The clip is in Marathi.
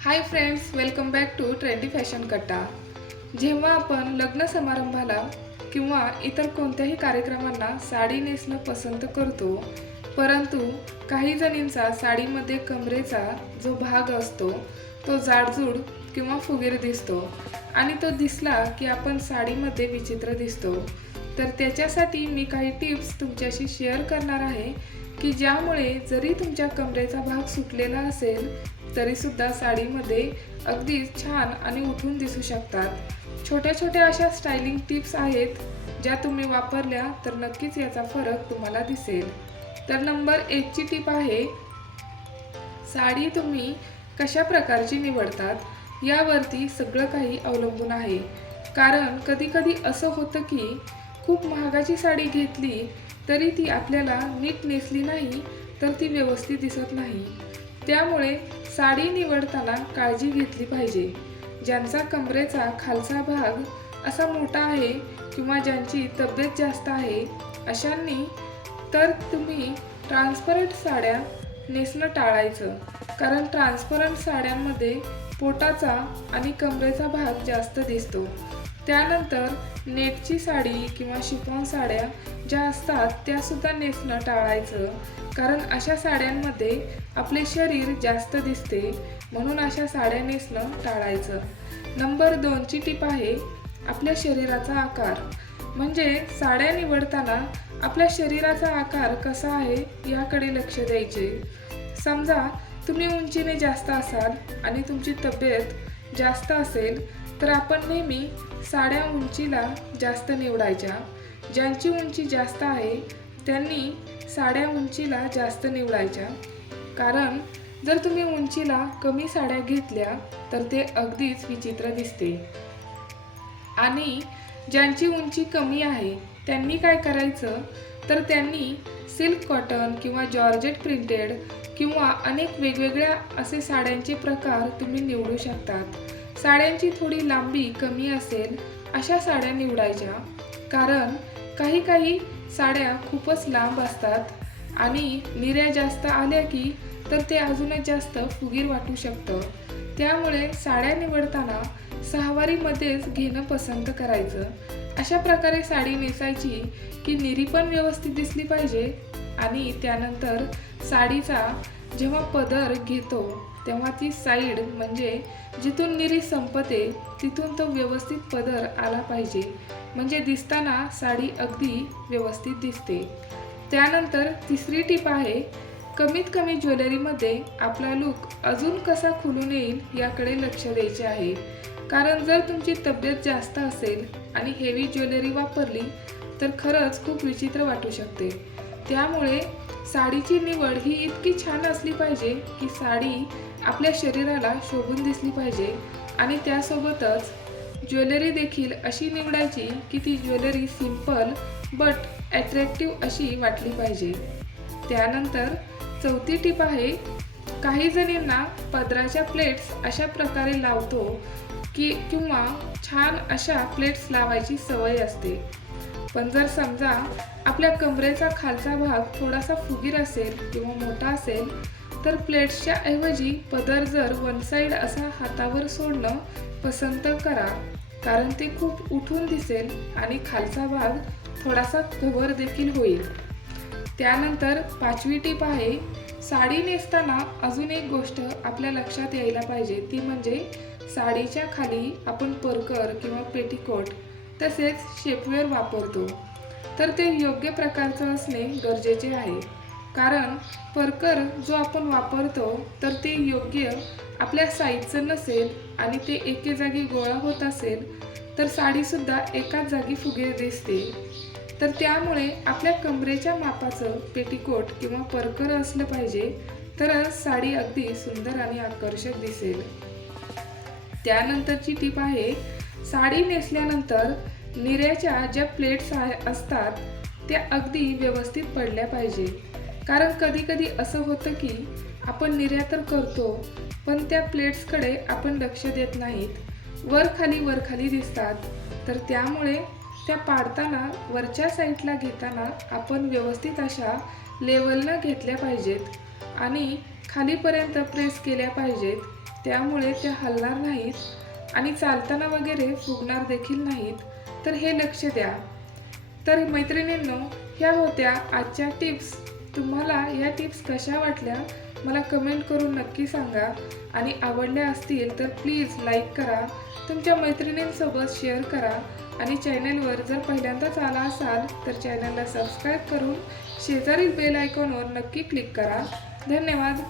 High friends, welcome back to trendy fashion कट्टा। जेव्हा आपण लग्न समारंभाला किंवा इतर कोणत्याही कार्यक्रमांना साडी नेसणं पसंत करतो, परंतु काही जणींचा साडीमध्ये कमरेचा जो भाग असतो तो जाडजूड किंवा फुगीर दिसतो आणि तो दिसला की आपण साडीमध्ये विचित्र दिसतो। तर त्याच्यासाठी मी काही टिप्स तुमच्याशी शेअर करणार आहे की ज्यामुळे जरी तुमच्या कमरेचा भाग सुटलेला असेल तरी सुद्धा साडीमध्ये अगदी छान आणि उठून दिसू शकतात। छोट्या छोट्या अशा स्टायलिंग टिप्स आहेत ज्या तुम्ही वापरल्या तर नक्कीच याचा फरक तुम्हाला दिसेल। तर नंबर 1 ची टिप आहे, साडी तुम्ही कशा प्रकारची निवडतात यावरती सगळं काही अवलंबून आहे। कारण कधी कधी असं होतं की खूप महागाची साडी घेतली तरी ती आपल्याला नीट नेसली नाही तर ती व्यवस्थित दिसत नाही। त्यामुळे साडी निवडताना काळजी घेतली पाहिजे। ज्यांचा कमरेचा खालचा भाग असा मोठा आहे किंवा ज्यांची तब्येत जास्त आहे अशांनी तर तुम्ही ट्रान्सपरंट साड्या नेसणं टाळायचं। कारण ट्रान्सपरंट साड्यांमध्ये पोटाचा आणि कमरेचा भाग जास्त दिसतो। त्यानंतर नेटची साडी किंवा शिफॉन साड्या ज्या असतात त्या सुद्धा नेसणं टाळायचं। कारण अशा साड्यांमध्ये आपले शरीर जास्त दिसते, म्हणून अशा साड्या नेसणं टाळायचं। नंबर 2 ची टिप आहे, आपल्या शरीराचा आकार। म्हणजे साड्या निवडताना आपल्या शरीराचा आकार कसा आहे याकडे लक्ष द्यायचे। समजा तुम्ही उंचीने जास्त असाल आणि तुमची तब्येत जास्त असेल तर आपण नेहमी साड्या उंचीला जास्त निवडायच्या। ज्यांची उंची जास्त आहे त्यांनी साड्या उंचीला जास्त निवडायच्या। कारण जर तुम्ही उंचीला कमी साड्या घेतल्या तर ते अगदीच विचित्र दिसते। आणि ज्यांची उंची कमी आहे त्यांनी काय करायचं तर त्यांनी सिल्क कॉटन किंवा जॉर्जेट प्रिंटेड किंवा अनेक वेगवेगळ्या असे साड्यांचे प्रकार तुम्ही निवडू शकतात। साड्यांची थोडी लांबी कमी असेल अशा साड्या निवडायच्या। कारण काही साड्या खूपच लांब असतात आणि निऱ्या जास्त आल्या की तर ते अजूनच जास्त फुगीर वाटू शकतं। त्यामुळे साड्या निवडताना सहावारीमध्येच घेणं पसंत करायचं। अशा प्रकारे साडी नेसायची की निरी पण व्यवस्थित दिसली पाहिजे आणि त्यानंतर साडीचा जेव्हा पदर घेतो तेव्हा ती साईड म्हणजे जिथून निरी संपते तिथून तो व्यवस्थित पदर आला पाहिजे, म्हणजे दिसताना साडी अगदी व्यवस्थित दिसते। त्यानंतर तिसरी टिप आहे, कमीत कमी ज्वेलरीमध्ये आपला लुक अजून कसा खुलून येईल याकडे लक्ष द्यायचे आहे। कारण जर तुमची तब्येत जास्त असेल आणि हेवी ज्वेलरी वापरली तर खरंच खूप विचित्र वाटू शकते। त्यामुळे साडीची निवड ही इतकी छान असली पाहिजे की साडी आपल्या शरीराला शोभून दिसली पाहिजे आणि त्यासोबतच ज्वेलरी देखील अशी निवडायची की ती ज्वेलरी सिंपल बट अट्रॅक्टिव्ह अशी वाटली पाहिजे। त्यानंतर चौथी टिप आहे, काही जणींना पदराच्या प्लेट्स अशा प्रकारे लावतो की किंवा छान अशा प्लेट्स लावायची सवय असते। पण जर समजा आपल्या कमरेचा खालचा भाग थोडासा फुगीर असेल किंवा मोठा असेल तर प्लेट्सच्या ऐवजी पदर जर वन साईड असा हातावर सोडणं पसंत करा। कारण ते खूप उठून दिसेल आणि खालचा भाग थोडासा कव्हर देखील होईल। त्यानंतर 5वी टिप आहे, साडी नेसताना अजून एक गोष्ट आपल्या लक्षात यायला पाहिजे ती म्हणजे साडीच्या खाली आपण परकर किंवा पेटीकोट तसेच शेपवेअर वापरतो तर ते योग्य प्रकारचं असणे गरजेचे आहे। कारण परकर जो आपण वापरतो तर ते योग्य आपल्या साईजचं नसेल आणि ते एके जागी गोळा होत असेल तर साडीसुद्धा एकाच जागी फुगीर दिसते। तर त्यामुळे आपल्या कमरेच्या मापाचं पेटीकोट किंवा परकर असलं पाहिजे तरच साडी अगदी सुंदर आणि आकर्षक दिसेल। त्यानंतरची टिप आहे, साडी नेसल्यानंतर निऱ्याच्या ज्या प्लेट्स असतात त्या अगदी व्यवस्थित पडल्या पाहिजे। कारण कधी असं होतं की आपण निऱ्या तर करतो पण त्या प्लेट्सकडे आपण लक्ष देत नाहीत, वर खाली दिसतात। तर त्यामुळे त्या पाडताना वरच्या साईडला घेताना आपण व्यवस्थित अशा लेवलनं घेतल्या पाहिजेत आणि खालीपर्यंत प्रेस केल्या पाहिजेत त्यामुळे त्या हलणार नाहीत आणि चालताना वगैरे फुगणार देखील नाहीत, तर हे लक्ष द्या. तर मैत्रिणींनो, ह्या होत्या आजच्या टिप्स. तुम्हाला या टिप्स कशा वाटल्या मला कमेंट करून नक्की सांगा आणि आवडल्या असतील तर प्लीज लाईक करा, तुमच्या मैत्रिणींसोबत शेअर करा आणि चॅनलवर जर पहिल्यांदाच आला असाल तर चॅनलला सबस्क्राईब करून शेजारील बेल आयकॉनवर नक्की क्लिक करा. धन्यवाद.